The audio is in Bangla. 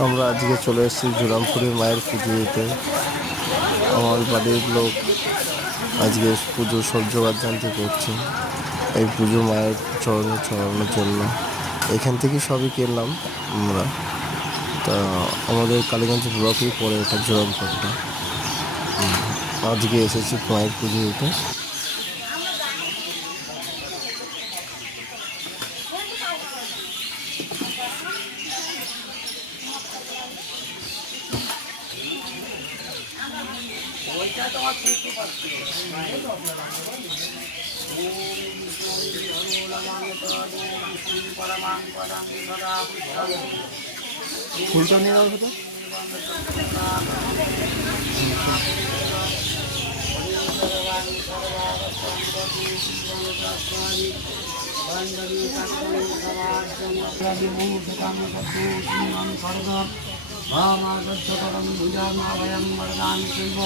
আমরা আজকে চলে এসেছি জুরামপুরে মায়ের পুজো দিতে। আমার বাড়ির লোক আজকে পুজো সব জোগাড় জানতে করছে এই পুজো মায়ের চরণে চড়ানোর জন্য। এখান থেকে সবই কিনলাম আমরা। তা আমাদের কালীগঞ্জ ব্লকেই পড়ে এটা জোরামপুরটা। আজকে এসেছি মায়ের পুজো দিতে। ফুলটা নিয়ে যাবো তো। ভামাগচ্ছতরং ভুজামাভয়ং বরদামি শৈব